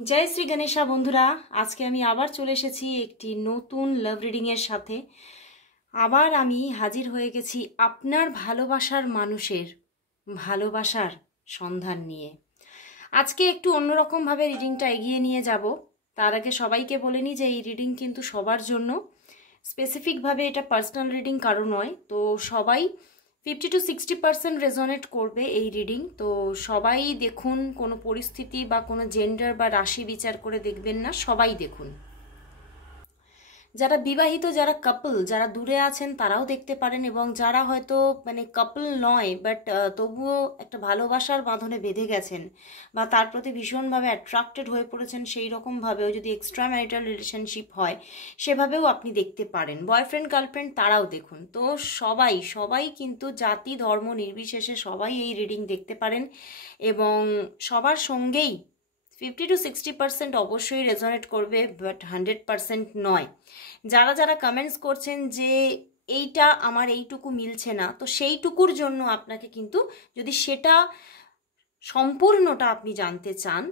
जय श्री गणेशा बंधुरा आज के आमी आबार चले एसेছি একটি নতুন লাভ রিডিং এর সাথে। আবার আমি হাজির হয়ে গেছি আপনার ভালোবাসার মানুষের ভালোবাসার সন্ধান নিয়ে। আজকে একটু অন্যরকম ভাবে রিডিংটা এগিয়ে নিয়ে যাব। তার আগে সবাইকে বলে নি যে এই রিডিং কিন্তু সবার জন্য, স্পেসিফিক ভাবে এটা পার্সোনাল রিডিং কারো নয়। তো সবাই 50 to 60% রেজোনেট করবে এই রিডিং। তো সবাই দেখুন, কোনো পরিস্থিতি বা কোনো জেন্ডার বা রাশি বিচার করে দেখবেন না, সবাই দেখুন। যারা বিবাহিত, যারা কাপল, যারা দূরে আছেন তারাও দেখতে পারেন, এবং যারা হয়তো মানে কাপল নয় বাট তবুও একটা ভালোবাসার বাঁধনে বেঁধে গেছেন বা তার প্রতি ভীষণভাবে অ্যাট্রাক্টেড হয়ে পড়েছেন, সেই রকমভাবেও যদি এক্সট্রা ম্যারিটাল রিলেশনশিপ হয় সেভাবেও আপনি দেখতে পারেন। বয়ফ্রেন্ড গার্লফ্রেন্ড তারাও দেখুন। তো সবাই সবাই কিন্তু জাতি ধর্ম নির্বিশেষে সবাই এই রিডিং দেখতে পারেন, এবং সবার সঙ্গেই 50 to 60% অবশ্যই রেজোনেট করবে, বাট 100% নয়। যারা যারা কমেন্টস করছেন যে এইটা আমার এইটুকু মিলছে না, তো সেইটুকুর জন্য আপনাকে কিন্তু, যদি সেটা সম্পূর্ণটা আপনি জানতে চান,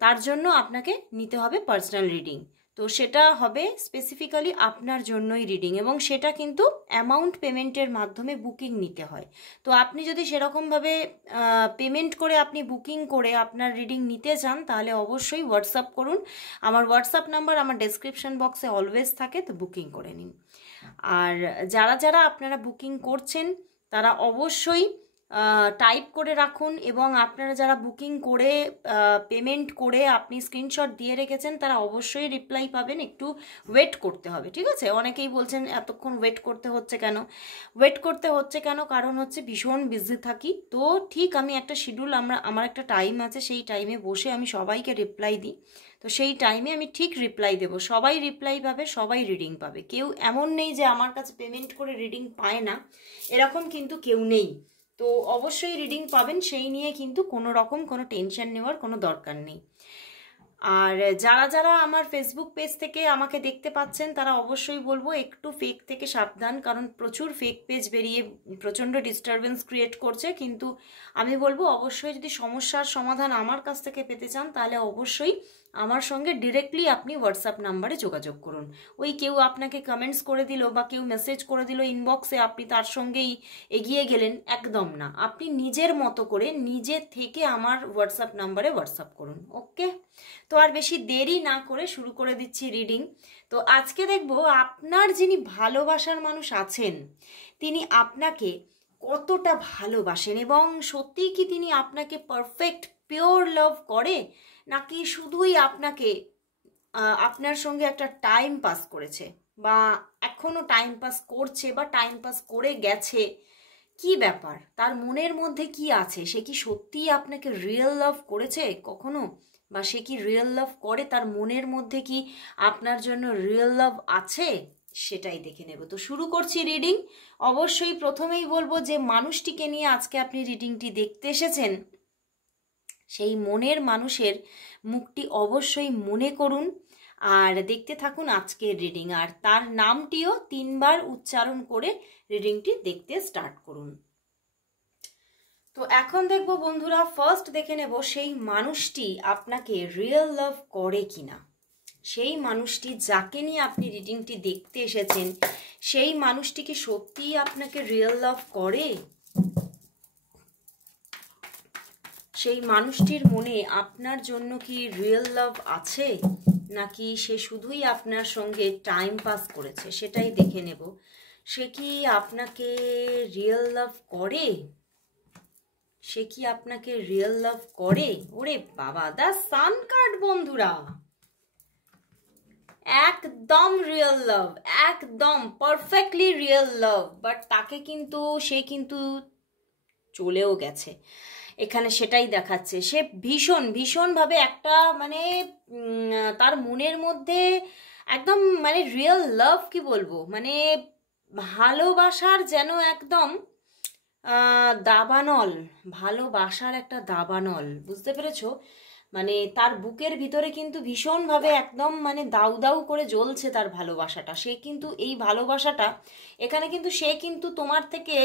তার জন্য আপনাকে নিতে হবে পার্সোনাল রিডিং। তো সেটা হবে স্পেসিফিক্যালি আপনার জন্যই রিডিং, এবং সেটা কিন্তু অ্যামাউন্ট পেমেন্টের মাধ্যমে বুকিং নিতে হয়। তো আপনি যদি সেরকমভাবে পেমেন্ট করে আপনি বুকিং করে আপনার রিডিং নিতে চান, তাহলে অবশ্যই হোয়াটসঅ্যাপ করুন। আমার হোয়াটসঅ্যাপ নাম্বার আমার ডেসক্রিপশন বক্সে অলওয়েজ থাকে, তো বুকিং করে নিন। আর যারা যারা আপনারা বুকিং করছেন তারা অবশ্যই টাইপ করে রাখুন, এবং আপনারা যারা বুকিং করে পেমেন্ট করে আপনি স্ক্রিনশট দিয়ে রেখেছেন তারা অবশ্যই রিপ্লাই পাবেন। একটু ওয়েট করতে হবে, ঠিক আছে? অনেকেই বলছেন এতক্ষণ ওয়েট করতে হচ্ছে কেন? ওয়েট করতে হচ্ছে কেন? কারণ হচ্ছে ভীষণ বিজি থাকি। তো ঠিক আমি একটা শিডিউল, আমার একটা টাইম আছে, সেই টাইমে বসে আমি সবাইকে রিপ্লাই দিই। তো সেই টাইমে আমি ঠিক রিপ্লাই দেবো, সবাই রিপ্লাই পাবে, সবাই রিডিং পাবে। কেউ এমন নেই যে আমার কাছে পেমেন্ট করে রিডিং পায় না, এরকম কিন্তু কেউ নেই। তো অবশ্যই রিডিং পাবেন, সেই নিয়ে কিন্তু কোনো রকম কোনো টেনশন নেওয়ার কোনো দরকার নেই। আর যারা যারা আমার ফেসবুক পেজ থেকে আমাকে দেখতে পাচ্ছেন তারা অবশ্যই বলবো একটু ফেক থেকে সাবধান, কারণ প্রচুর ফেক পেজ বেরিয়ে প্রচণ্ড ডিস্টারবেন্স ক্রিয়েট করছে। কিন্তু আমি বলবো অবশ্যই যদি সমস্যার সমাধান আমার কাছ থেকে পেতে চান, তাহলে অবশ্যই আমার সঙ্গে ডিরেক্টলি আপনি হোয়াটসঅ্যাপ নাম্বারে যোগাযোগ করুন। ওই কেউ আপনাকে কমেন্টস করে দিল বা কেউ মেসেজ করে দিল ইনবক্সে, আপনি তার সঙ্গেই এগিয়ে গেলেন, একদম না। আপনি নিজের মতো করে নিজে থেকে আমার হোয়াটসঅ্যাপ নাম্বারে হোয়াটসঅ্যাপ করুন, ওকে? তো আর বেশি দেরি না করে শুরু করে দিচ্ছি রিডিং। তো আজকে দেখব আপনার যিনি ভালোবাসার মানুষ আছেন তিনি আপনাকে কতটা ভালোবাসেন, এবং সত্যিই কি তিনি আপনাকে পারফেক্ট পিওর লাভ করে, নাকি শুধুই আপনাকে আপনার সঙ্গে একটা টাইম পাস করেছে, বা এখনো টাইম পাস করছে, বা টাইম পাস করে গেছে। কি ব্যাপার, তার মনের মধ্যে কি আছে? সে কি সত্যিই আপনাকে রিয়েল লাভ করেছে কখনো, বা সে কি রিয়েল লাভ করে? তার মনের মধ্যে কি আপনার জন্য রিয়েল লাভ আছে? সেটাই দেখে নেব। তো শুরু করছি রিডিং। অবশ্যই প্রথমেই বলবো যে মানুষটিকে নিয়ে আজকে আপনি রিডিংটি দেখতে এসেছেন, সেই মনের মানুষের মুখটি অবশ্যই মনে করুন আর দেখতে থাকুন আজকের রিডিং। আর তার নামটিও 3 বার উচ্চারণ করে রিডিংটি দেখতে স্টার্ট করুন। তো এখন দেখবো বন্ধুরা, ফার্স্ট দেখে নেব সেই মানুষটি আপনাকে রিয়েল লাভ করে কিনা। সেই মানুষটি যাকে নিয়ে আপনি রিডিংটি দেখতে এসেছেন, সেই মানুষটি কি সত্যিই আপনাকে রিয়েল লাভ করে? সেই মানুষটির মনে আপনার জন্য কি রিয়েল লাভ আছে, নাকি সে শুধুই আপনার সঙ্গে টাইম পাস করেছে? সেটাই দেখে নেব। সে কি আপনাকে রিয়েল লাভ করে? সে কি আপনাকে রিয়েল লাভ করে? ওরে বাবা, দা সান কার্ড বন্ধুরা, একদম রিয়েল লাভ, একদম পারফেক্টলি রিয়েল লাভ। বাট তাকে কিন্তু, সে কিন্তু চলেও গেছে, এখানে সেটাই দেখাচ্ছে। সে ভীষণ ভীষণভাবে একটা মানে তার মনের মধ্যে একদম মানে রিয়েল লাভ, কি বলবো, মানে ভালোবাসার যেন একদম দাবানল, ভালোবাসার একটা দাবানল, বুঝতে পেরেছো? মানে তার বুকের ভিতরে কিন্তু ভীষণভাবে একদম মানে দাউ দাউ করে জ্বলছে তার ভালোবাসাটা। সে কিন্তু এই ভালোবাসাটা এখানে কিন্তু সে কিন্তু তোমার থেকে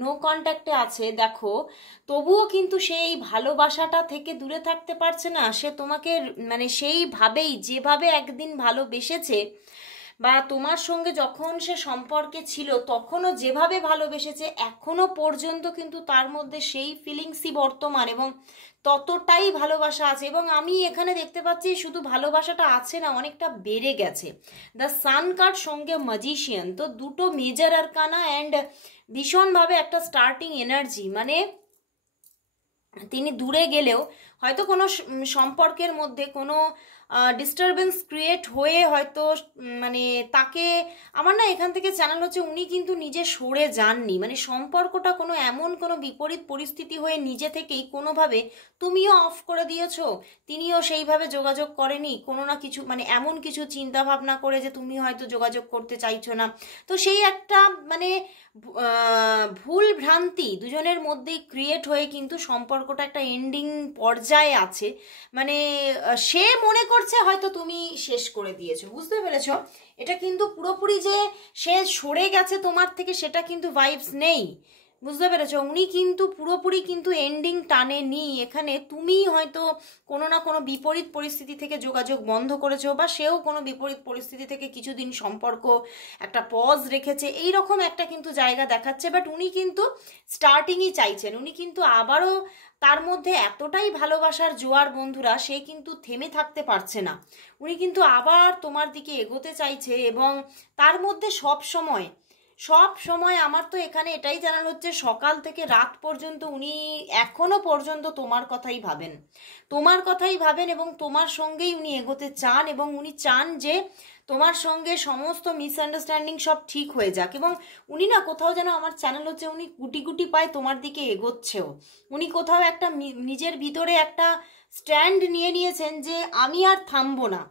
নো কন্ট্যাক্টে আছে দেখো, তবুও কিন্তু সে এই ভালোবাসাটা থেকে দূরে থাকতে পারছে না। সে তোমাকে মানে সেইভাবেই যেভাবে একদিন ভালোবেসেছে বা তোমার সঙ্গে যখন সে সম্পর্কে ছিল তখনও যেভাবে ভালোবেসেছে এখনো পর্যন্ত কিন্তু তার মধ্যে সেই ফিলিংসই বর্তমান এবং ততটাই ভালোবাসা আছে। এবং আমি এখানে দেখতে পাচ্ছি শুধু ভালোবাসাটা আছে না, অনেকটা বেড়ে গেছে। দ্য সান কার্ড সঙ্গে ম্যাজিশিয়ান, তো দুটো মেজর আরকানা অ্যান্ড ভীষণভাবে একটা স্টার্টিং এনার্জি। মানে তিনি দূরে গেলেও হয়তো কোনো সম্পর্কের মধ্যে কোনো ডিস্টারবেন্স ক্রিয়েট হয়ে হয়তো মানে তাকে আমার না এখান থেকে চ্যানেল হচ্ছে উনি কিন্তু নিজে সরে যাননি। মানে সম্পর্কটা কোনো এমন কোনো বিপরীত পরিস্থিতি হয়ে নিজে থেকেই কোনোভাবে তুমিও অফ করে দিয়েছো, তিনিও সেইভাবে যোগাযোগ করেনি কোনো না কিছু, মানে এমন কিছু চিন্তা ভাবনা করে যে তুমি হয়তো যোগাযোগ করতে চাইছো না। তো সেই একটা মানে ভুল ভ্রান্তি দুজনের মধ্যেই ক্রিয়েট হয়ে কিন্তু সম্পর্কটা একটা এন্ডিং পর্যায়ে আছে। মানে সে মনে করছে হয়তো তুমি শেষ করে দিয়েছো, বুঝতে পেরেছো? এটা কিন্তু পুরোপুরি যে সে সরে গেছে তোমার থেকে সেটা কিন্তু ভাইবস নেই, বুঝতে পেরেছো? উনি কিন্তু পুরোপুরি কিন্তু এন্ডিং টানেনি। এখানে তুমি হয়তো কোনো না কোনো বিপরীত পরিস্থিতি থেকে যোগাযোগ বন্ধ করেছো বা সেও কোনো বিপরীত পরিস্থিতি থেকে কিছুদিন সম্পর্ক একটা পজ রেখেছে, এই রকম একটা কিন্তু জায়গা দেখাচ্ছে। বাট উনি কিন্তু স্টার্টিংই চাইছেন, উনি কিন্তু আবারও তার মধ্যে এতটাই ভালোবাসার জোয়ার বন্ধুরা, সে কিন্তু থেমে থাকতে পারছে না। উনি কিন্তু আবার তোমার দিকে এগোতে চাইছে এবং তার মধ্যে সব সময় আমার তো এখানে এটাই জানানো হচ্ছে সকাল থেকে রাত পর্যন্ত উনি এখনো পর্যন্ত তোমার কথাই ভাবেন এবং তোমার সঙ্গেই উনি এগোতে চান এবং উনি চান যে তোমার সঙ্গে সমস্ত মিসআন্ডারস্ট্যান্ডিং সব ঠিক হয়ে যাক। এবং উনি না কোথাও যেন আমার চ্যানেল হচ্ছে উনি গুটি গুটি পায় তোমার দিকে এগোচ্ছেও। উনি কোথাও একটা নিজের ভিতরে একটা স্ট্যান্ড নিয়ে নিয়েছেন যে আমি আর থামবো না,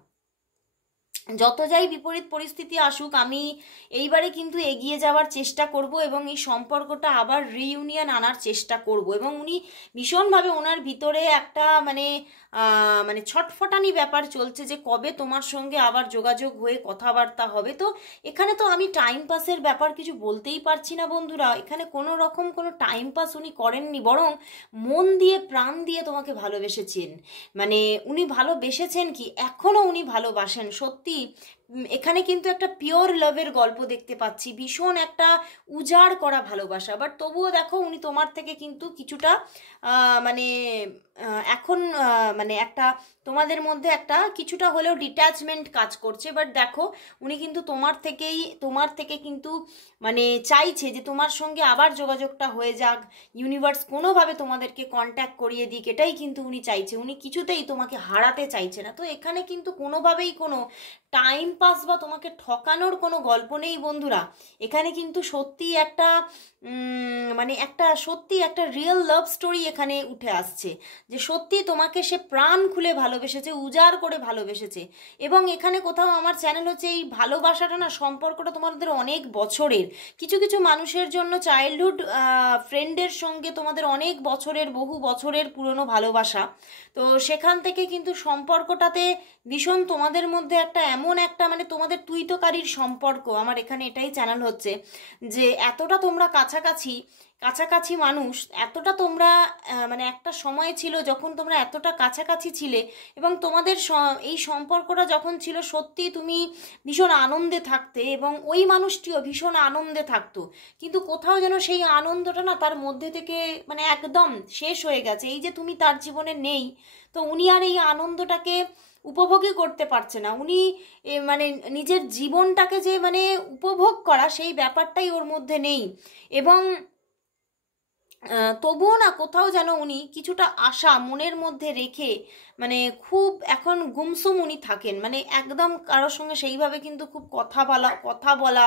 যত যাই বিপরীত পরিস্থিতি আসুক আমি এইবারে কিন্তু এগিয়ে যাওয়ার চেষ্টা করব এবং এই সম্পর্কটা আবার রিইউনিয়ন আনার চেষ্টা করব। এবং উনি ভীষণভাবে ওনার ভিতরে একটা মানে মানে ছটফটানি ব্যাপার চলছে যে কবে তোমার সঙ্গে আবার যোগাযোগ হয়ে কথাবার্তা হবে। তো এখানে তো আমি টাইম পাসের ব্যাপার কিছু বলতেই পারছি না বন্ধুরা, এখানে কোনো রকম কোনো টাইম পাস উনি করেননি, বরং মন দিয়ে প্রাণ দিয়ে তোমাকে ভালোবেসেছেন। মানে উনি ভালোবেসেছেন কি এখনো উনি ভালোবাসেন সত্যি। এখানে কিন্তু একটা পিওর লাভের গল্প দেখতে পাচ্ছি, ভীষণ একটা উজাড় করা ভালোবাসা। বাট তবুও দেখো উনি তোমার থেকে কিন্তু কিছুটা মানে এখন মানে একটা তোমাদের মধ্যে একটা কিছুটা হলেও ডিট্যাচমেন্ট কাজ করছে। বাট দেখো উনি কিন্তু তোমার থেকে কিন্তু মানে চাইছে যে তোমার সঙ্গে আবার যোগাযোগটা হয়ে যাক, ইউনিভার্স কোনোভাবে তোমাদেরকে কন্ট্যাক্ট করিয়ে দিক, এটাই কিন্তু উনি চাইছে। উনি কিছুতেই তোমাকে হারাতে চাইছে না। তো এখানে কিন্তু কোনোভাবেই কোনো টাইম পাস বা তোমাকে ঠকানোর কোনো গল্প নেই বন্ধুরা। এখানে কিন্তু সত্যি একটা মানে সত্যি একটা রিয়েল লাভ স্টোরি এখানে উঠে আসছে যে সত্যি তোমাকে সে প্রাণ খুলে ভালোবেসেছে, উজাড় করে ভালোবেসেছে। এবং এখানে কোথাও আমার চ্যানেল হচ্ছে এই ভালোবাসাটা না, সম্পর্কটা তোমাদের অনেক বছরের, কিছু কিছু মানুষের জন্য চাইল্ডহুড ফ্রেন্ডের সঙ্গে তোমাদের অনেক বছরের, বহু বছরের পুরনো ভালোবাসা। তো সেখান থেকে কিন্তু সম্পর্কটাতে ভীষণ তোমাদের মধ্যে একটা এমন একটা মানে তোমাদের তুইতকারীর সম্পর্ক। আমার এখানে এটাই চ্যানেল হচ্ছে যে এতটা তোমরা কাছাকাছি মানুষ, এতটা তোমরা মানে একটা সময় ছিল যখন তোমরা এতটা কাছাকাছি ছিলে এবং তোমাদের এই সম্পর্কটা যখন ছিল সত্যি তুমি ভীষণ আনন্দে থাকতে এবং ওই মানুষটিও ভীষণ আনন্দে থাকতো। কিন্তু কোথাও যেন সেই আনন্দটা না তার মধ্যে থেকে মানে একদম শেষ হয়ে গেছে। এই যে তুমি তার জীবনে নেই, তো উনি আর এই আনন্দটাকে উপভোগই করতে পারছে না। উনি মানে নিজের জীবনটাকে যে মানে উপভোগ করা সেই ব্যাপারটাই ওর মধ্যে নেই। এবং তবুও না কোথাও যেন উনি কিছুটা আশা মনের মধ্যে রেখে মানে খুব এখন গুমসুম উনি থাকেন। মানে একদম কারোর সঙ্গে সেইভাবে কিন্তু খুব কথা বলা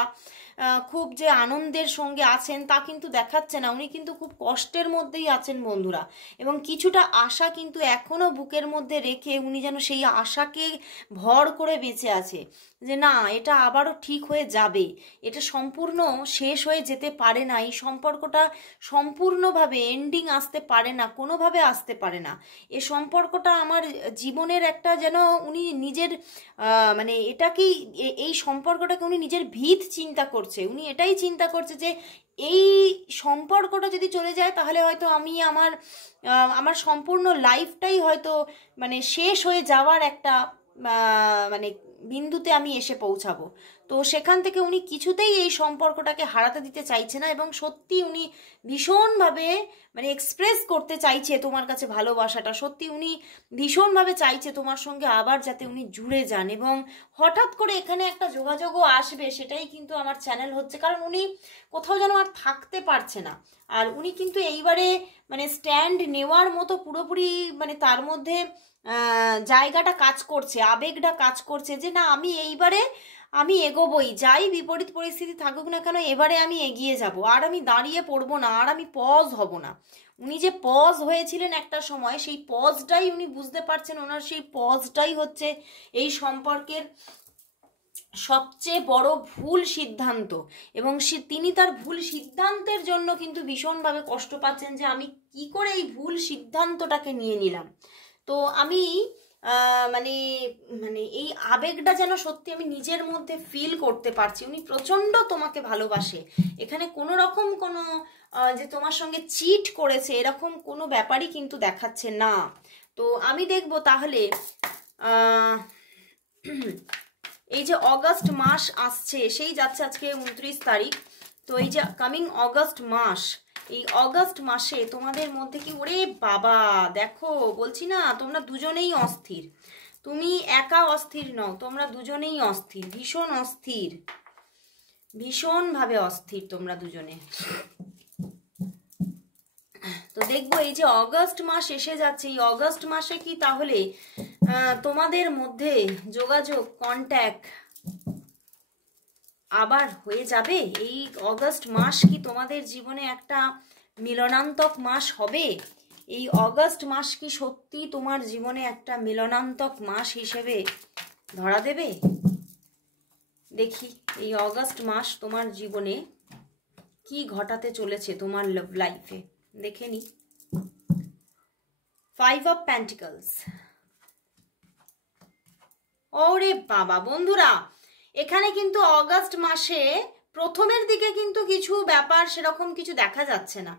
খুব যে আনন্দের সঙ্গে আছেন তা কিন্তু দেখাচ্ছে না। উনি কিন্তু খুব কষ্টের মধ্যেই আছেন বন্ধুরা। এবং কিছুটা আশা কিন্তু এখনো বুকের মধ্যে রেখে উনি যেন সেই আশাকে ভর করে বেঁচে আছে যে না এটা আবারও ঠিক হয়ে যাবে, এটা সম্পূর্ণ শেষ হয়ে যেতে পারে না, এই সম্পর্কটা সম্পূর্ণ সম্পূর্ণভাবে এন্ডিং আসতে পারে না, কোনোভাবে আসতে পারে না। এ সম্পর্কটা আমার জীবনের একটা যেন উনি নিজের মানে এটাকেই এই সম্পর্কটাকে উনি নিজের ভিত চিন্তা করছে। উনি এটাই চিন্তা করছে যে এই সম্পর্কটা যদি চলে যায় তাহলে হয়তো আমি আমার সম্পূর্ণ লাইফটাই হয়তো মানে শেষ হয়ে যাওয়ার একটা মানে বিন্দুতে আমি এসে পৌঁছাবো। তো সেখান থেকে উনি কিছুতেই এই সম্পর্কটাকে হারাতে দিতে চাইছে না, এবং সত্যি উনি ভীষণভাবে মানে এক্সপ্রেস করতে চাইছে তোমার কাছে ভালোবাসাটা। সত্যি উনি ভীষণভাবে চাইছে তোমার সঙ্গে আবার যাতে উনি জুড়ে যান, এবং হঠাৎ করে এখানে একটা যোগাযোগও আসবে, সেটাই কিন্তু আমার চ্যানেল হচ্ছে। কারণ উনি কোথাও যেন আর থাকতে পারছে না, আর উনি কিন্তু এইবারে মানে স্ট্যান্ড নেওয়ার মতো পুরোপুরি মানে তার মধ্যে জায়গাটা কাজ করছে, আবেগটা কাজ করছে যে না আমি এগোবই, যাই বিপরীত পরিস্থিতি থাকুক না কেন এবারে আমি এগিয়ে যাব, আর আমি দাঁড়িয়ে পড়বো না, আর আমি পজ হব না। উনি যে পজ হয়েছিলেন একটা সময়, সেই পজটাই উনি বুঝতে পারছেন, ওনার সেই পজটাই হচ্ছে এই সম্পর্কের সবচেয়ে বড় ভুল সিদ্ধান্ত। এবং তিনি তার ভুল সিদ্ধান্তের জন্য কিন্তু ভীষণভাবে কষ্ট পাচ্ছেন যে আমি কি করে এই ভুল সিদ্ধান্তটাকে নিয়ে নিলাম। তো আমি মানে মানে এই আবেগটা যেন সত্যি আমি নিজের মধ্যে ফিল করতে পারছি। উনি প্রচণ্ড তোমাকে ভালোবাসে, এখানে কোনো রকম কোনো যে তোমার সঙ্গে চিট করেছে এরকম কোনো ব্যাপারই কিন্তু দেখাচ্ছে না। তো আমি দেখবো তাহলে এই যে অগাস্ট মাস আসছে, সেই যাচ্ছে আজকে 29 তারিখ, তো এই যে কামিং অগাস্ট মাস, এই অগাস্ট মাসে তোমাদের মধ্যে কি ওরে বাবা দেখো বলছি না তোমরা দুজনেই অস্থির, তুমি একা অস্থির নও, তোমরা দুজনেই অস্থির, ভীষণ অস্থির, ভীষণভাবে অস্থির তোমরা দুজনে। তো দেখবো এই যে অগাস্ট মাস এসে যাচ্ছে, এই অগাস্ট মাসে কি তাহলে তোমাদের মধ্যে যোগাযোগ কন্ট্যাক্ট আবার হয়ে যাবে? এই অগাস্ট মাস কি তোমাদের জীবনে একটা মিলনান্তক মাস হবে? এই অগাস্ট মাস কি সত্যি তোমার জীবনে একটা মিলনান্তক মাস হিসেবে ধরা দেবে? দেখি এই অগাস্ট মাস তোমার জীবনে কি ঘটাতে চলেছে তোমার লাভ লাইফে, দেখে নি। 5 অফ পেন্টিকলস, ওরে বাবা বন্ধুরা, এখানে কিন্তু অগাস্ট মাসে প্রথমের দিকে কিন্তু কিছু ব্যাপার সেরকম কিছু দেখা যাচ্ছে না।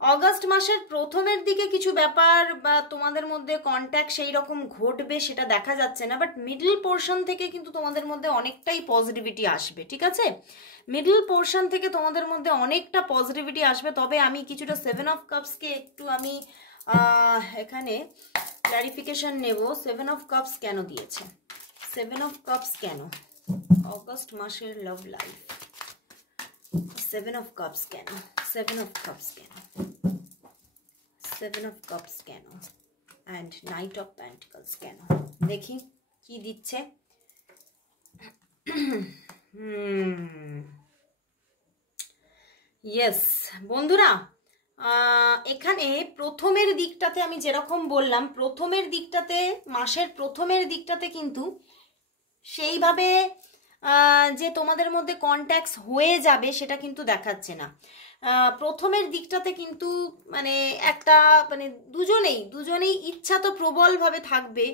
অগাস্ট মাসের প্রথমের দিকে কিছু ব্যাপার বা তোমাদের মধ্যে কন্ট্যাক্ট সেই রকম ঘটবে সেটা দেখা যাচ্ছে না, বাট মিডল পোর্শন থেকে কিন্তু তোমাদের মধ্যে অনেকটাই পজিটিভিটি আসবে। ঠিক আছে, মিডল পোর্শন থেকে তোমাদের মধ্যে অনেকটা পজিটিভিটি আসবে। তবে আমি কিছুটা 7 অফ কাপসকে একটু আমি এখানে ক্লারিফিকেশন নেব। 7 অফ কাপস কেন দিয়েছে, 7 অফ কাপস কেন অগাস্ট মাসের লাভ লাইফ, 7 অফ কাপস কেন, 7 অফ কাপস কেন, 7 অফ কাপস কেন, অ্যান্ড নাইট অফ পেন্টিকলস কেন, দেখি কি দিচ্ছে। ইয়েস বন্ধুরা, এখানে প্রথমের দিকটাতে আমি যেরকম বললাম, প্রথমের দিকটাতে মাসের প্রথমের দিকটাতে কিন্তু সেইভাবে যে তোমাদের মধ্যে কন্ট্যাক্টস হয়ে যাবে সেটা কিন্তু দেখাচ্ছে না। প্রথমের দিকটাতে কিন্তু মানে একটা মানে দুজনেই ইচ্ছা তো প্রবলভাবে থাকবে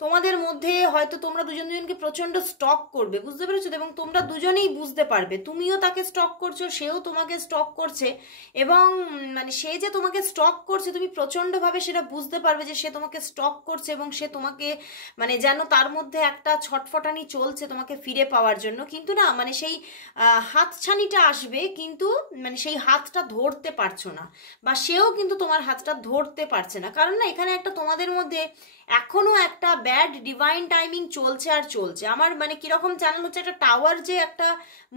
তোমাদের মধ্যে, হয়তো তোমরা দুজনকে প্রচণ্ড স্টক করবে, বুঝতে পেরেছো? এবং তোমরা দুজনেই বুঝতে পারবে, তুমিও তাকে স্টক করছো, সেও তোমাকে স্টক করছে, এবং মানে সে যে তোমাকে স্টক করছে তুমি প্রচণ্ডভাবে সেটা বুঝতে পারবে যে সে তোমাকে স্টক করছে, এবং সে তোমাকে মানে যেন তার মধ্যে একটা ছটফটানি চলছে তোমাকে ফিরে পাওয়ার জন্য। কিন্তু না মানে সেই হাতছানিটা আসবে, কিন্তু মানে সেই হাতটা ধরতে পারছো না, বা সেও কিন্তু তোমার হাতটা ধরতে পারছে না। কারণ না এখানে একটা তোমাদের মধ্যে এখনো একটা ব্যাড ডিভাইন টাইমিং চলছে আর চলছে। আমার মানে কিরকম চ্যানেল হচ্ছে, একটা টাওয়ার যে একটা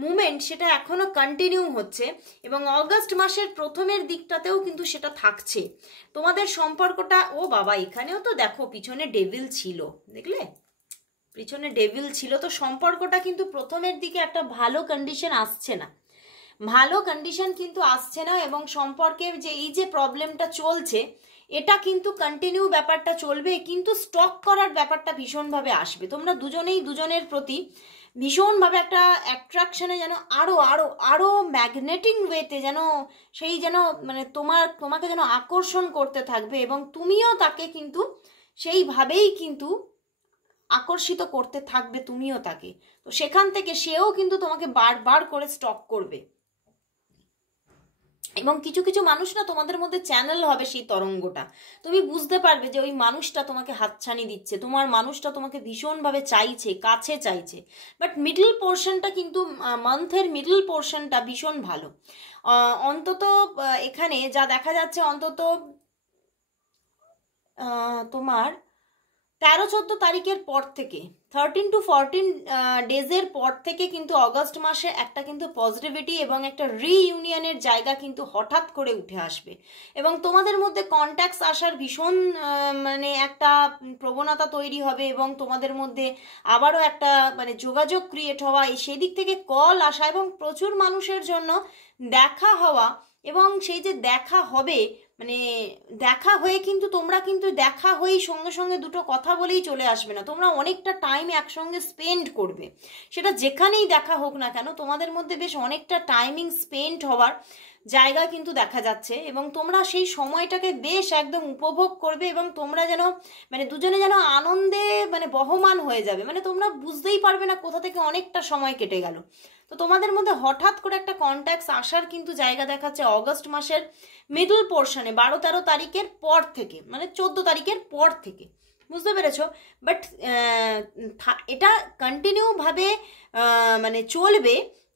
মুভমেন্ট সেটা এখনো কন্টিনিউ হচ্ছে, এবং অগাস্ট মাসের প্রথমের দিকটাতেও কিন্তু সেটা থাকছে তোমাদের সম্পর্কটা। ও বাবা, এখানেও তো দেখো পিছনে ডেভিল ছিল, দেখলে পিছনে ডেভিল ছিল, তো সম্পর্কটা কিন্তু প্রথমের দিকে একটা ভালো কন্ডিশন আসছে না, ভালো কন্ডিশন কিন্তু আসছে না। এবং সম্পর্কের যে এই যে প্রবলেমটা চলছে এটা কিন্তু কন্টিনিউ ব্যাপারটা চলবে, কিন্তু স্টক করার ব্যাপারটা ভীষণভাবে আসবে। তোমরা দুজনেই দুজনের প্রতি ভীষণভাবে একটা অ্যাট্রাকশনে যেন আরো আরো আরো ম্যাগনেটিক ওয়েতে যেন সেই যেন মানে তোমাকে যেন আকর্ষণ করতে থাকবে, এবং তুমিও তাকে কিন্তু সেইভাবেই কিন্তু আকর্ষিত করতে থাকবে তুমিও তাকে। তো সেখান থেকে সেও কিন্তু তোমাকে বারবার করে স্টক করবে, এবং কিছু কিছু মানুষ না তোমাদের মধ্যে চ্যানেল হবে সেই তরঙ্গটা। তুমি বুঝতে পারবে যে ওই মানুষটা তোমাকে হাতছানি দিচ্ছে, তোমার মানুষটা তোমাকে ভীষণভাবে চাইছে, কাছে চাইছে। বাট মিডল পোর্শনটা কিন্তু মান্থের মিডল পোর্শনটা ভীষণ ভালো। অন্তত এখানে যা দেখা যাচ্ছে, অন্তত তোমার 13-14 তারিখের পর থেকে 13 to 14 ডেজের পর থেকে কিন্তু অগস্ট মাসে একটা কিন্তু পজিটিভিটি এবং একটা রিইউনিয়নের জায়গা কিন্তু হঠাৎ করে উঠে আসবে, এবং তোমাদের মধ্যে কন্ট্যাক্টস আসার ভীষণ মানে একটা প্রবণতা তৈরি হবে, এবং তোমাদের মধ্যে আবারও একটা মানে যোগাযোগ ক্রিয়েট হওয়া, সেদিক থেকে কল আসা, এবং প্রচুর মানুষের জন্য দেখা হওয়া, এবং সেই যে দেখা হবে মানে দেখা হয়ে কিন্তু তোমরা কিন্তু দেখা হয়েই সঙ্গে সঙ্গে দুটো কথা বলেই চলে আসবে না, তোমরা অনেকটা টাইম একসঙ্গে স্পেন্ড করবে। সেটা যেখানেই দেখা হোক না কেন, তোমাদের মধ্যে বেশ অনেকটা টাইমিং স্পেন্ড হওয়ার জায়গা কিন্তু দেখা যাচ্ছে, এবং তোমরা সেই সময়টাকে বেশ একদম উপভোগ করবে, এবং তোমরা যেন মানে দুজনে যেন আনন্দে মানে বহমান হয়ে যাবে, মানে তোমরা বুঝতেই পারবে না কোথা থেকে অনেকটা সময় কেটে গেল। তো তোমাদের মধ্যে হঠাৎ করে একটা কন্ট্যাক্টস আসার কিন্তু জায়গা দেখাচ্ছে অগস্ট মাসের মিডল পোর্শনে 12-13 তারিখের পর থেকে, মানে 14 তারিখের পর থেকে, বুঝতে পেরেছ? বাট এটা কন্টিনিউ ভাবে মানে চলবে।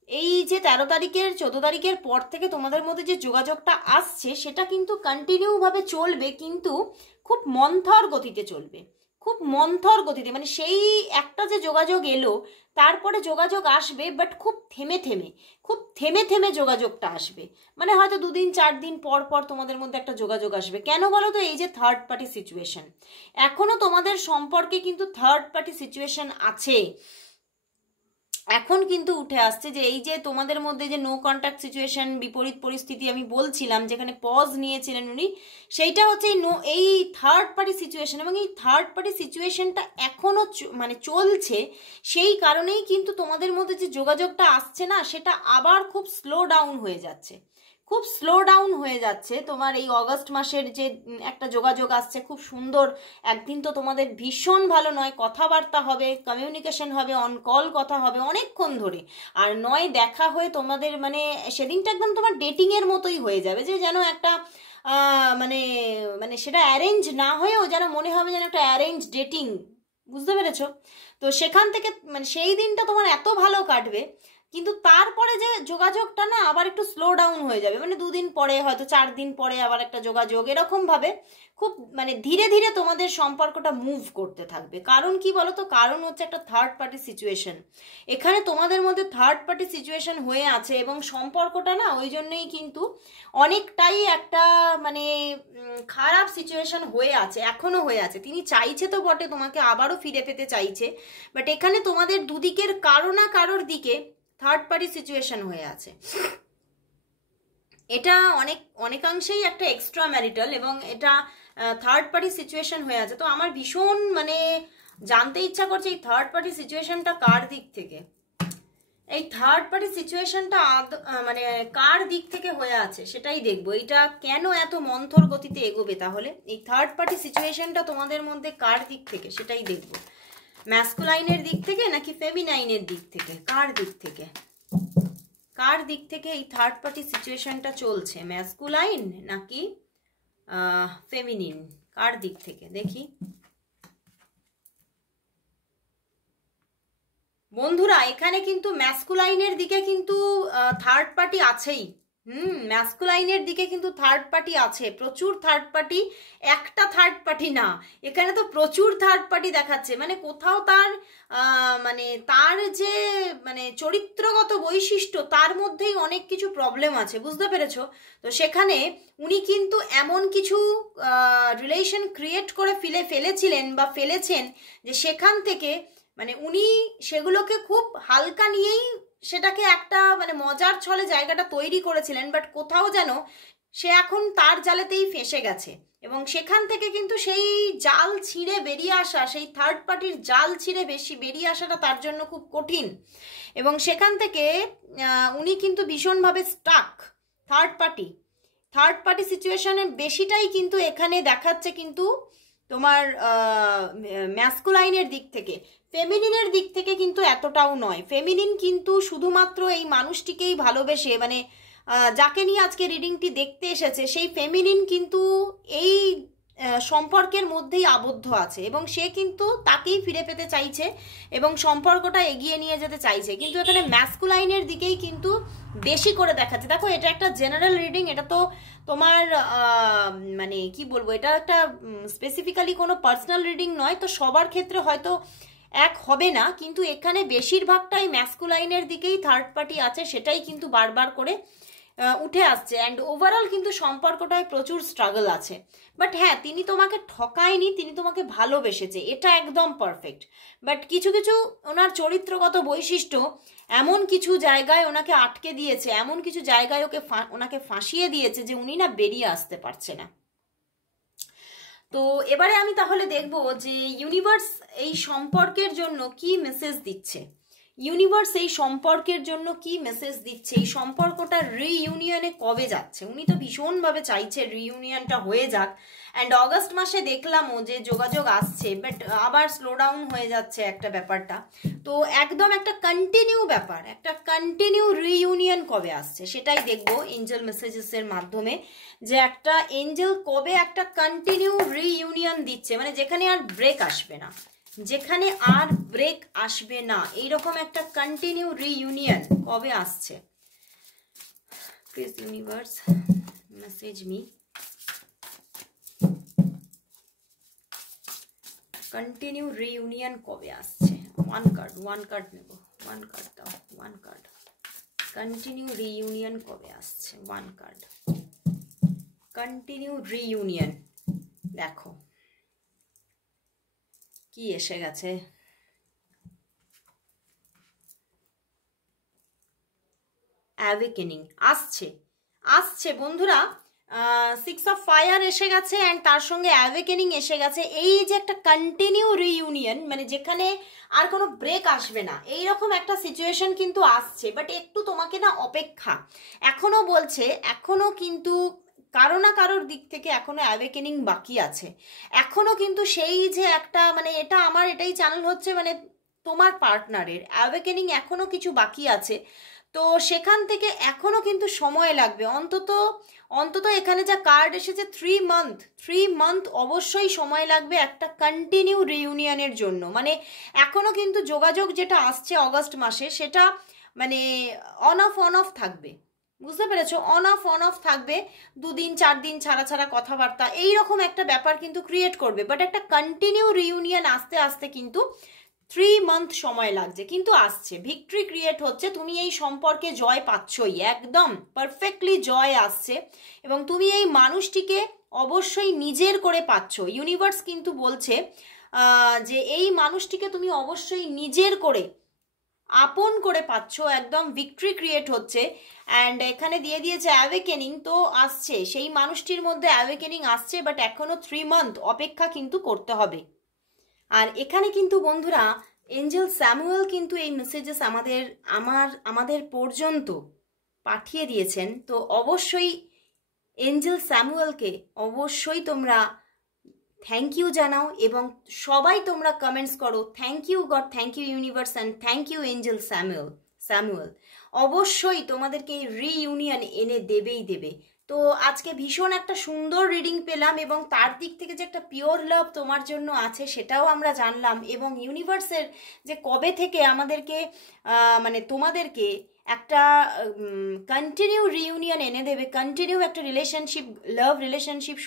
এই যে 13 তারিখের 14 তারিখের পর থেকে তোমাদের মধ্যে যে যোগাযোগটা আসছে সেটা কিন্তু কন্টিনিউ ভাবে চলবে, কিন্তু খুব মন্থর গতিতে চলবে, খুব মন্থর গতিতে। মানে সেই একটা যে যোগাযোগ এলো, তারপরে যোগাযোগ আসবে, বাট খুব থেমে থেমে যোগাযোগটা আসবে। মানে হয়তো 2-4 দিন পর পর তোমাদের মধ্যে একটা যোগাযোগ আসবে। কেন বলো তো? এই যে থার্ড পার্টি সিচুয়েশন, এখনো তোমাদের সম্পর্কে কিন্তু থার্ড পার্টি সিচুয়েশন আছে। এখন কিন্তু উঠে আসছে যে এই যে তোমাদের মধ্যে যে নো কন্ট্যাক্ট সিচুয়েশন, বিপরীত পরিস্থিতি আমি বলছিলাম যেখানে পজ নিয়েছিলেন উনি, সেইটা হচ্ছে এই থার্ড পার্টি সিচুয়েশন, এবং এই থার্ড পার্টি সিচুয়েশনটা এখনো মানে চলছে। সেই কারণেই কিন্তু তোমাদের মধ্যে যে যোগাযোগটা আসছে না, সেটা আবার খুব স্লো ডাউন হয়ে যাচ্ছে, খুব স্লো ডাউন হয়ে যাচ্ছে। তোমার এই অগস্ট মাসের যে একটা যোগাযোগ আসছে খুব সুন্দর, একদিন তো তোমাদের ভীষণ ভালো নয় কথাবার্তা হবে, কমিউনিকেশন হবে, অন কল কথা হবে অনেকক্ষণ ধরে, আর নয় দেখা হয়ে তোমাদের মানে সেদিনটা একদম তোমার ডেটিংয়ের মতোই হয়ে যাবে, যে যেন একটা মানে মানে সেটা অ্যারেঞ্জ না হয়েও যেন মনে হবে যেন একটা অ্যারেঞ্জ ডেটিং, বুঝতে পেরেছো? তো সেখান থেকে মানে সেই দিনটা তোমার এত ভালো কাটবে, কিন্তু তারপরে যে যোগাযোগটা না আবার একটু স্লো ডাউন হয়ে যাবে, মানে 2 দিন পরে হয়তো 4 দিন পরে আবার একটা যোগাযোগ, এরকম ভাবে খুব মানে ধীরে ধীরে তোমাদের সম্পর্কটা মুভ করতে থাকবে। কারণ কি বলো তো? কারণ হচ্ছে একটা থার্ড পার্টি সিচুয়েশন, এখানে তোমাদের মধ্যে থার্ড পার্টি সিচুয়েশন হয়ে আছে, এবং সম্পর্কটা না ওই জন্যই কিন্তু অনেকটাই একটা মানে খারাপ সিচুয়েশন হয়ে আছে, এখনো হয়ে আছে। তিনি চাইছে তো বটে তোমাকে আবারও ফিরে পেতে চাইছে, বাট এখানে তোমাদের দুদিকের কারো না কারোর দিকে থার্ড পার্টি সিচুয়েশন হয়ে আছে। এটা অনেকাংশেই একটা এক্সট্রা ম্যারিটাল, এবং এটা থার্ড পার্টি সিচুয়েশন হয়ে আছে। তো আমার ভীষণ মানে জানতে ইচ্ছা করছে এই থার্ড পার্টি সিচুয়েশনটা কার দিক থেকে, এই থার্ড পার্টি সিচুয়েশনটা মানে কার দিক থেকে হয়ে আছে সেটাই দেখবো। এটা কেন এত মন্থর গতিতে এগোবে, তাহলে এই থার্ড পার্টি সিচুয়েশনটা তোমাদের মধ্যে কার দিক থেকে সেটাই দেখবো। ম্যাসকুলাইনের দিক থেকে নাকি ফেমিনাইনের দিক থেকে, কার দিক থেকে, কার দিক থেকে এই থার্ড পার্টি সিচুয়েশনটা চলছে? ম্যাসকুলাইন নাকি ফেমিনিন, কার দিক থেকে দেখি। বন্ধুরা এখানে কিন্তু ম্যাসকুলাইনের দিকে কিন্তু থার্ড পার্টি আছেই, ম্যাসকুলাইনের দিকে কিন্তু থার্ড পার্টি আছে, প্রচুর থার্ড পার্টি, একটা থার্ড পার্টি না, এখানে তো প্রচুর থার্ড পার্টি দেখাচ্ছে। মানে কোথাও তার মানে তার যে মানে চরিত্রগত বৈশিষ্ট্য তার মধ্যেই অনেক কিছু প্রবলেম আছে, বুঝতে পেরেছো? তো সেখানে উনি কিন্তু এমন কিছু রিলেশন ক্রিয়েট করে ফেলেছিলেন বা ফেলেছেন, যে সেখান থেকে মানে উনি সেগুলোকে খুব হালকা নিয়েই সেটাকে একটা মানে মজার ছলে জায়গাটা তৈরি করেছিলেন, বাট কোথাও যেন সে এখন তার জালেতেই ফেঁসে গেছে, এবং সেখান থেকে কিন্তু সেই জাল ছিঁড়ে বেরিয়ে আসা, সেই থার্ড পার্টির জাল ছিঁড়ে বেরিয়ে আসাটা তার জন্য খুব কঠিন। এবং সেখান থেকে উনি কিন্তু ভীষণভাবে স্টাক। থার্ড পার্টি সিচুয়েশনে বেশিটাই কিন্তু এখানে দেখাচ্ছে কিন্তু তোমার ম্যাসকুলাইনের দিক থেকে। ফেমিনিনের দিক থেকে কিন্তু এতটাও নয়। ফেমিনিন কিন্তু শুধুমাত্র এই মানুষটিকেই ভালোবেসে, মানে যাকে নিয়ে আজকে রিডিংটি দেখতে এসেছে, সেই ফেমিনিন কিন্তু এই সম্পর্কের মধ্যেই আবদ্ধ আছে এবং সে কিন্তু তাকেই ফিরে পেতে চাইছে এবং সম্পর্কটা এগিয়ে নিয়ে যেতে চাইছে। কিন্তু এখানে ম্যাসকুলাইনের দিকেই কিন্তু বেশি করে দেখাচ্ছে। দেখো, এটা একটা জেনারেল রিডিং, এটা তো তোমার মানে কি বলবো, এটা একটা স্পেসিফিক্যালি কোনো পার্সোনাল রিডিং নয়, তো সবার ক্ষেত্রে হয়তো এক হবে না, কিন্তু এখানে বেশিরভাগটাই ম্যাসকুলাইনের দিকেই থার্ড পার্টি আছে, সেটাই কিন্তু বারবার করে উঠে আসছে। অ্যান্ড ওভারঅল কিন্তু সম্পর্কটায় প্রচুর স্ট্রাগল আছে। বাট হ্যাঁ, তিনি তোমাকে ঠকায়নি, তিনি তোমাকে ভালোবেসেছে, এটা একদম পারফেক্ট। বাট কিছু কিছু ওনার চরিত্রগত বৈশিষ্ট্য এমন কিছু জায়গায় ওনাকে আটকে দিয়েছে, এমন কিছু জায়গায় ওনাকে ফাঁসিয়ে দিয়েছে যে উনি না বেরিয়ে আসতে পারছে না। তো এবারে আমি তাহলে দেখব যে ইউনিভার্স এই সম্পর্কের জন্য কি মেসেজ দিচ্ছে। ইউনিভার্স এই সম্পর্কের জন্য কি মেসেজ দিচ্ছে, এই সম্পর্কটা রিইউনিয়নে কবে যাচ্ছে। উনি তো ভীষণভাবে চাইছে রিইউনিয়নটা হয়ে যাক। অ্যান্ড অগস্ট মাসে দেখলামও যে যোগাযোগ আসছে, বাট আবার স্লো ডাউন হয়ে যাচ্ছে একটা ব্যাপারটা। তো একদম একটা কন্টিনিউ ব্যাপার, একটা কন্টিনিউ রিইউনিয়ন কবে আসছে সেটাই দেখবো এঞ্জেল মেসেজেসের মাধ্যমে, যে একটা এঞ্জেল কবে একটা কন্টিনিউ রিইউনিয়ন দিচ্ছে, মানে যেখানে আর ব্রেক আসবে না, যেখানে আর ব্রেক আসবে না, এইরকম একটা কন্টিনিউ রিইউনিয়ন কবে আসছে। Please universe message me, continue reunion কবে আসছে। ওয়ান কার্ড নেব, ওয়ান কার্ড দাও, ওয়ান কার্ড। কন্টিনিউ রিইউনিয়ন কবে আসছে, ওয়ান কার্ড। কন্টিনিউ রিইউনিয়ন, দেখো কি এসে গেছে। অ্যাওয়েকেনিং আসছে বন্ধুরা। 6 অফ ফায়ার এসে গেছে অ্যান্ড তার সঙ্গে অ্যাওয়েকেনিং এসে গেছে। এই যে একটা কন্টিনিউ রিইউনিয়ন, মানে যেখানে আর কোনো ব্রেক আসবে না, এইরকম একটা সিচুয়েশন কিন্তু আসছে। বাট একটু তোমাকে না অপেক্ষা, এখনো বলছে, এখনো কিন্তু কারো না কারোর দিক থেকে এখনো অ্যাওয়েকেনিং বাকি আছে। এখনো কিন্তু সেই যে একটা, মানে এটা আমার এটাই চ্যানেল হচ্ছে, মানে তোমার পার্টনারের অ্যাওয়েকেনিং এখনো কিছু বাকি আছে। তো সেখান থেকে এখনো কিন্তু সময় লাগবে, অন্তত এখানে যা কার্ড এসেছে 3 মান্থ অবশ্যই সময় লাগবে একটা কন্টিনিউ রিইউনিয়নের জন্য। মানে এখনো কিন্তু যোগাযোগ যেটা আসছে অগস্ট মাসে, সেটা মানে অন অফ থাকবে, বুঝতে পেরেছো? অন অফ থাকবে, 2 দিন 4 দিন ছাড়া কথাবার্তা, এইরকম একটা ব্যাপার কিন্তু ক্রিয়েট করবে। বাট একটা কন্টিনিউ রিইউনিয়ন আস্তে আস্তে কিন্তু 3 মান্থ সময় লাগছে, কিন্তু আসছে, ভিক্টরি ক্রিয়েট হচ্ছে, তুমি এই সম্পর্কে জয় পাচ্ছই, একদম পারফেক্টলি জয় আসছে এবং তুমি এই মানুষটিকে অবশ্যই নিজের করে পাচ্ছ। ইউনিভার্স কিন্তু বলছে যে এই মানুষটিকে তুমি অবশ্যই নিজের করে, আপন করে পাচ্ছ, একদম ভিক্টরি ক্রিয়েট হচ্ছে। অ্যান্ড এখানে দিয়ে দিয়েছে অ্যাওয়েকেনিং, তো আসছে সেই মানুষটির মধ্যে অ্যাওয়েকেনিং আসছে, বাট এখনো 3 মান্থ অপেক্ষা কিন্তু করতে হবে। আর এখানে কিন্তু বন্ধুরা এঞ্জেল স্যামুয়েল কিন্তু এই মেসেজেস আমাদের পর্যন্ত পাঠিয়ে দিয়েছেন। তো অবশ্যই এঞ্জেল স্যামুয়েলকে অবশ্যই তোমরা থ্যাংক ইউ জানাও এবং সবাই তোমরা কমেন্টস করো thank you God, thank you universe and thank you angel Samuel. অবশ্যই তোমাদেরকে এই রিইউনিয়ন এনে দেবে। তো আজকে ভীষণ একটা সুন্দর রিডিং পেলাম এবং তার দিক থেকে যে একটা পিওর লাভ তোমার জন্য আছে সেটাও আমরা জানলাম। এবং ইউনিভার্সের যে কবে থেকে আমাদেরকে মানে তোমাদেরকে একটা কন্টিনিউ রিইউনিয়ন এনে দেবে, কন্টিনিউ একটা রিলেশনশিপ, লাভ রিলেশনশিপ,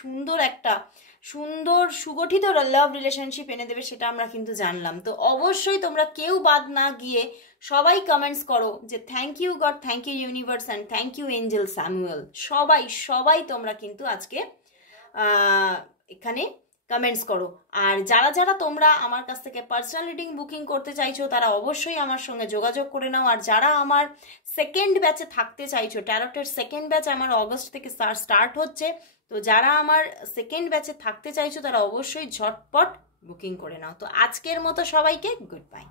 সুন্দর সুগঠিত লাভ রিলেশনশিপ এনে দেবে, সেটা আমরা কিন্তু জানলাম। তো অবশ্যই তোমরা কেউ বাদ না গিয়ে সবাই কমেন্টস করো যে thank you God, thank you universe and thank you angel Samuel. সবাই তোমরা কিন্তু আজকে এখানে কমেন্টস করো। আর যারা যারা তোমরা আমার কাছ থেকে পার্সোনাল রিডিং বুকিং করতে চাইছো তারা অবশ্যই আমার সঙ্গে যোগাযোগ করে নাও। আর যারা আমার সেকেন্ড ব্যাচে থাকতে চাইছো, ট্যারোটের সেকেন্ড ব্যাচ আমার অগস্ট থেকে স্টার্ট হচ্ছে, তো যারা আমার সেকেন্ড ব্যাচে থাকতে চাইছো তারা অবশ্যই ঝটপট বুকিং করে নাও। তো আজকের মতো সবাইকে গুড বাই।